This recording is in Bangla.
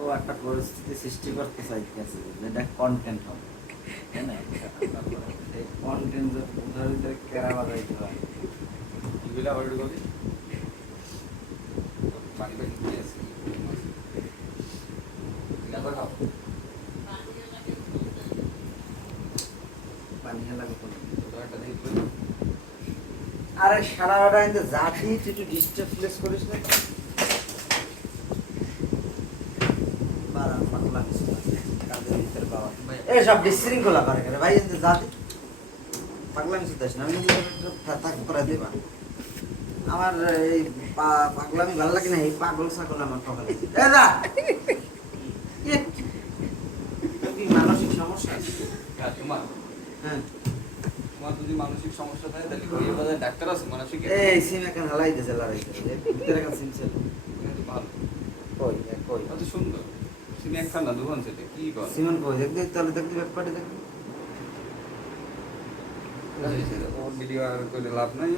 ও একটা পরিস্থিতি সৃষ্টি করতে চাইতেছে যেটা কন্টেন্ট হবে, তাই না? এই কন্টেন্ট ধরে ধরে কেরা বাজাইতে হয়। পানি লাগে তো। আরে সারা বেলা কিন্তু জাতি তুই একটু ডিস্টার্ব প্লেস করিস না। বাড়ান পাগলা কিছু না, কাজের ভিতরে বাবা। এই সব বিশৃঙ্খলা করে কেন ভাই? কিন্তু জাতি পাগলা কিছু দিস না, আমি কিন্তু থাক করে দেবা। আমার এই পাগলামি ভালো লাগে না, এই পাগল ছাগল আমার ঠকালে। এ দা কি মানসিক সমস্যা আছে? হ্যাঁ, তোমার হ্যাঁ, যদি মানসিক সমস্যা থাকে তাহলে এই বাজারে ডাক্তার আছে মানসিক? এই সিম এখন হালাই দিয়েছে লড়াই করে, ভিতরে এখন সিম ছিল। কিন্তু ভালো, কই কই কত সুন্দর। তুমি একখান না দুখান সেটা কি কর? সিমন কই দেখবি, তাহলে দেখবি ব্যাপারটা দেখবি। ভিডিও আর করে লাভ নাই।